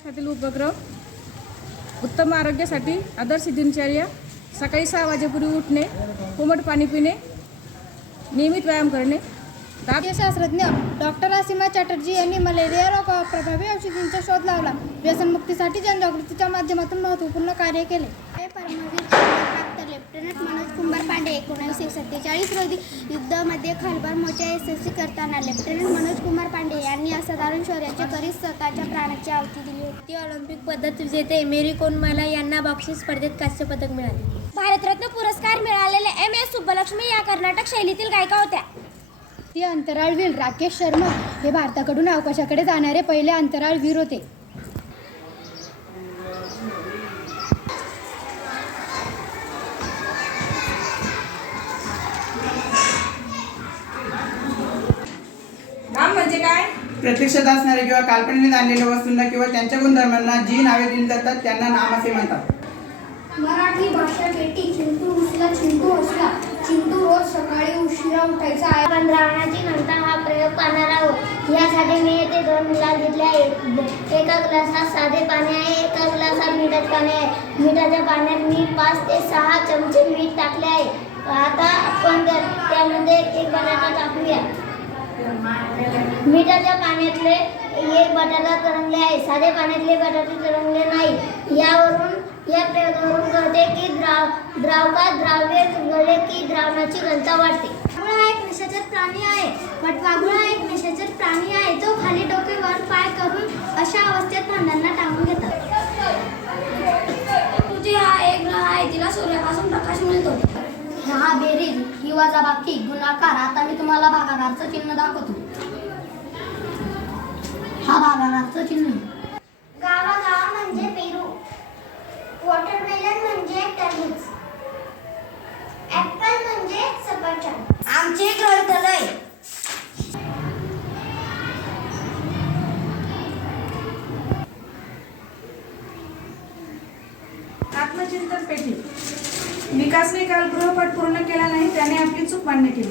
विद्यार्थ्यातील उपक्रम उत्तम आरोग्यासाठी आदर्श दिनचर्या, सकाळी 6 वाजेपूर्वी उठणे, कोमट पाणी पिणे, नियमित व्यायाम करणे. शास्त्रज्ञ डॉक्टर असीमा चॅटर्जी यांनी मलेरिया रोगावर प्रभावी औषधींचा शोध लावला. व्यसनमुक्तीसाठी जनजागृतीच्या माध्यमातून महत्त्वपूर्ण कार्य केले. परमवीर प्राप्त लेफ्टनंट मनोज कुंभार पांडे 1947 रोजी युद्धामध्ये खालबार मोर्चा यशस्वी करताना लेफ्टनंट मनोज कुमार पांडे यांनी असाधारण शौर्याचे करीत स्वतःच्या प्राणाची आहुती दिली होती. ऑलिम्पिक पदक विजेते मेरी कोम मला यांना बॉक्सिंग स्पर्धेत कांस्य पदक मिळाले. भारतरत्न पुरस्कार मिळालेले MS सुब्बलक्ष्मी या कर्नाटक शैलीतील गायिका होत्या. ती अंतराळवीर राकेश शर्मा हे भारताकडून अवकाशाकडे जाणारे पहिले अंतराळवीर होते. नाम म्हणजे काय? प्रत्यक्षात असणारे किंवा काल्पनिक आणलेल्या वस्तूंना किंवा त्यांच्या गुणधर्मांना जी नावे दिली जातात त्यांना नाम असे म्हणतात. मराठी भाषा बेटी चिंटू उठला चिंटू हसला. चिंटू रोज सकाळी उशिरा उठायचा. आपण द्रावणाची घनता हा प्रयोग पाहणार आहोत. यासाठी मी येथे 2 ग्लास घेतले आहेत. एका ग्लासात साधे पाणी आहे, एका ग्लासात मिठाचे पाणी आहे. मिठाच्या पाण्यात मी 5 ते 6 चमचे मीठ टाकले आहे. आता आपण त्यामध्ये एक बटाटा टाकूया. मिठाच्या पाण्यातले एक बटाटा तरंगले आहे, साधे पाण्यातले बटाटे तरंगले नाही. या प्रयोगावरून कळते की द्रावकात द्राव्य गळले की द्रावणाची घनता वाढते. वाघुळा हा एक निशाचर प्राणी आहे. वाघुळा हा एक निशाचर प्राणी आहे. तो खाली डोके वर पाय करून अशा अवस्थेत भांड्यांना टांगून घेतात. पृथ्वी हा एक ग्रह आहे, तिला सूर्यापासून प्रकाश मिळतो. हा बेरीज, ही वजाबाकी, गुणाकार. आता मी तुम्हाला भागाकारचं चिन्ह दाखवतो. हा भागाकारचं चिन्ह. गावा म्हणजे पेरू, वॉटरमेलन म्हणजे टरबूज, ऍपल म्हणजे सफरचंद. आमचे ग्रंथालय आत्मचिंतन पेटी. विकासने काल गृहपाठ पूर्ण केला नाही, त्याने आपली चूक मान्य केली.